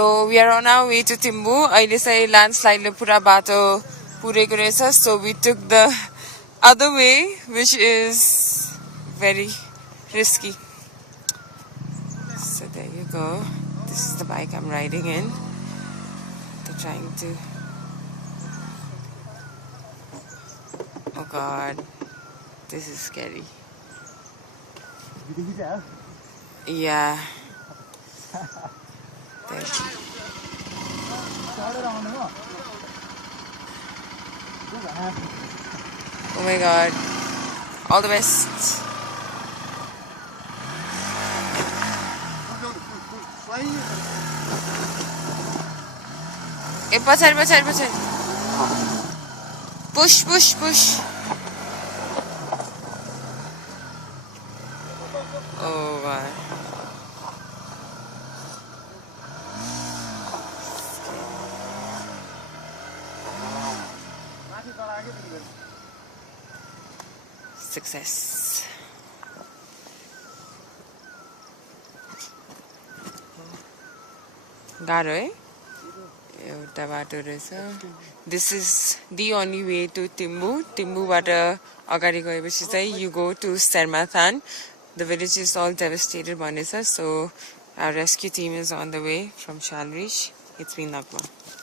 So we are on our way to Timbu. अहिले चाहिँ landslide ले पूरा बाटो पुरेको रहेछ. So we took the other way, which is very risky. So there you go. This is the bike I'm riding in. They're trying to. Oh God, this is scary. Yeah. Oh my God. All the best. पछाडि push. Oh God. Success. गाह्रो है एउटा बाटो रहेछ. This is the only way to Timbu. Timbuबाट अगाडि गएपछि चाहिँ you go to Sermathan. The village is all devastated भनेछ. So our rescue team is on the way from Childreach. It's been Nagma.